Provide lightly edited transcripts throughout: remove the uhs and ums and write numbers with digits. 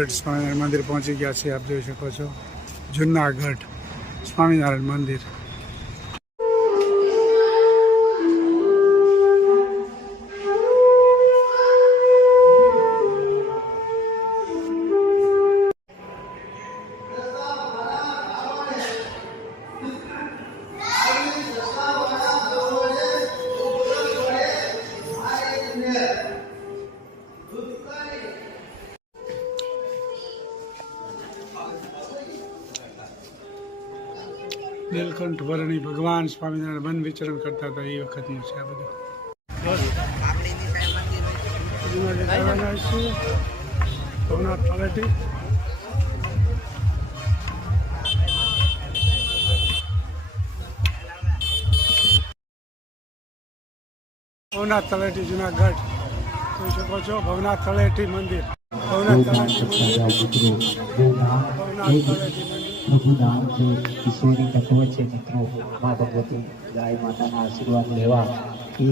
જુનાગઢ સ્વામિનારાયણ મંદિર પહોંચી ગયા છીએ. આપ જોઈ શકો છો જુનાગઢ સ્વામિનારાયણ મંદિર. નીલકંઠ વર્ણી ભગવાન સ્વામિનારાયણ વન વિચરણ કરતા હતા એ વખતનું છે આ બધું. ભવનાથ તળેટી ભવનાથ તળેટી જુનાગઢ જોઈ શકો છો. ભવનાથ તળેટી મંદિર. ભવનાથ તળેટી મંદિર. પ્રભુ નામ છે, ઈશ્વરી તત્વ છે મિત્રો. મા ભગવતી ગાય માતાના આશીર્વાદ લેવા એ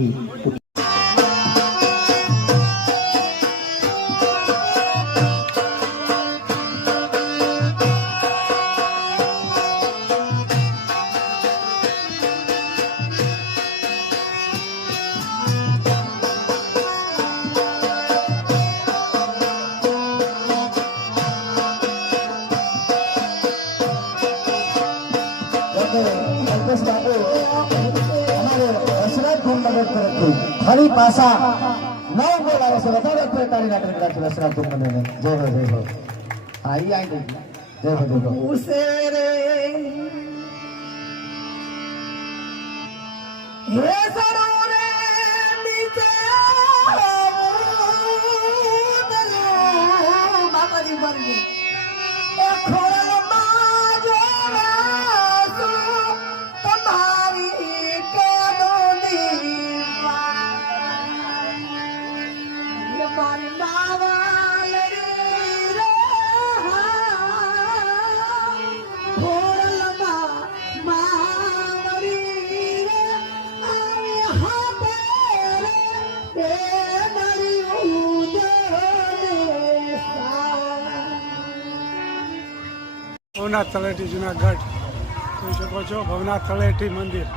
ખાલી પાસા નવ બોલાવે છે. વધારે તારી રાત્રે કદાચ દશરથ મને જય હો જય હો. હા ઈ આવી ગઈ. જય હો જય હો. ઉસે રે હે સરોરે નીચે બાપાજી બની એ ખોરા માજો તમારી કેદોની ભવનાથ તળેટી જુનાગઢ જોઈ શકો છો. ભવનાથ તળેટી મંદિર.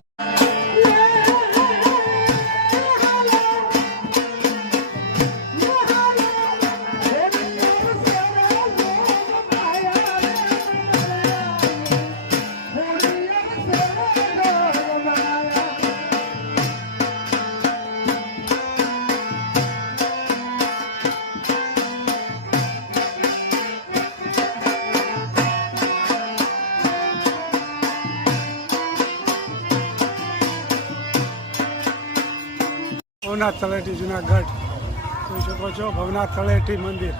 ભવનાથ તળેટી જુનાગઢ જોઈ શકો છો. ભવનાથ તળેટી મંદિર.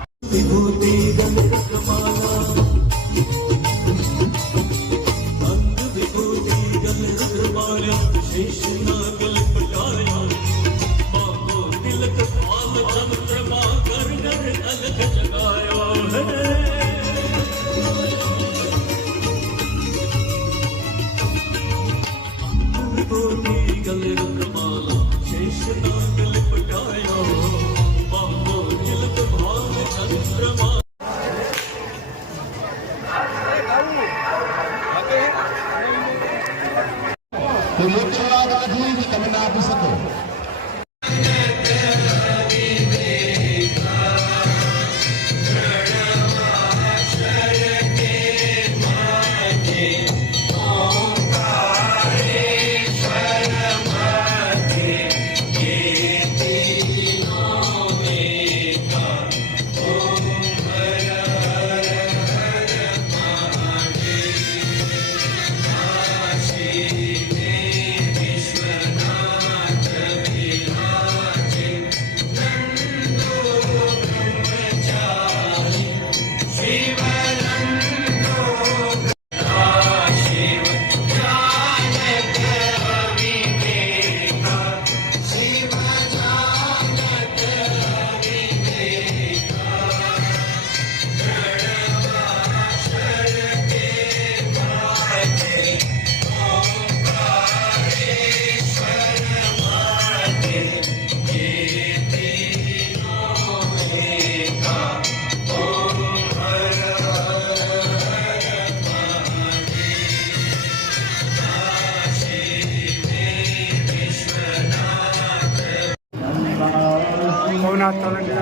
તમે ના આપી શકો.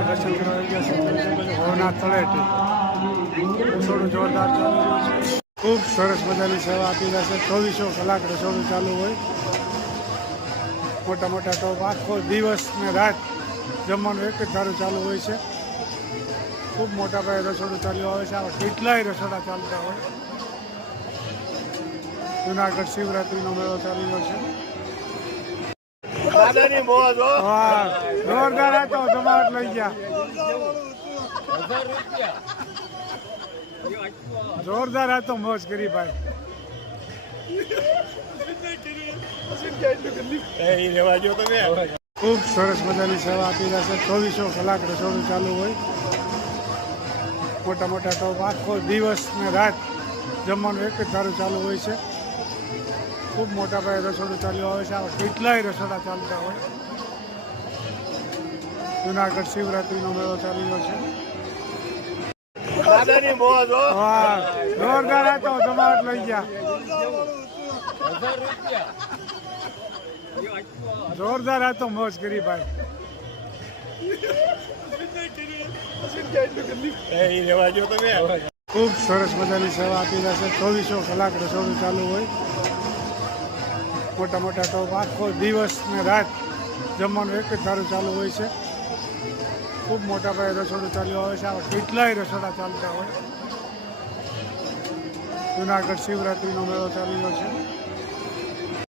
માતાજીના દર્શન કરવા આવી ગયા છે ભવનાથ તળેટી રસોડું જોરદાર ચાલુ રહ્યું છે. ખૂબ સરસ મજાની સેવા આપી રહ્યા છે. 24 કલાક રસોડું ચાલુ હોય. મોટા મોટા ટોપ આખો દિવસ ને રાત જમવાનું એક જ ધારું ચાલુ હોય છે. ખૂબ મોટા પાયે રસોડું ચાલ્યું આવે છે. આવા કેટલાય રસોડા ચાલતા હોય. જુનાગઢ શિવરાત્રીનો મેળો ચાલી રહ્યો છે. વાહ, જોરદાર હતો. જમાવટ લઈ ગયા. જોરદાર હતો. મોજ કરી ભાઈ. ખૂબ સરસ મજાની સેવા આપી રહ્યા છે. 24 કલાક રસોડું ચાલુ હોય. મોટા મોટા ટોપ આખો દિવસ ને રાત જમવાનું એક જ ધારું ચાલુ હોય છે. ખૂબ મોટા પાયે રસોડું ચાલ્યું આવે છે. આવા કેટલાય રસોડા ચાલતા હોય. જુનાગઢ શિવરાત્રીનો મેળો ચાલી રહ્યો છે. વાહ, જોરદાર હતો. જમાવટ લઈ ગયા. જોરદાર હતો. મોજ કરી ભાઈ. ખૂબ સરસ મજાની સેવા આપી રહ્યા છે. 24 કલાક રસોડું ચાલુ હોય. મોટા મોટા ટોપ આખો દિવસ ને રાત જમવાનું એક જ ધારું ચાલુ હોય છે. ખૂબ મોટા પાયે રસોડું ચાલ્યું આવે છે. આવા કેટલાય રસોડા ચાલતા હોય. જુનાગઢ શિવરાત્રીનો મેળો ચાલી રહ્યો છે.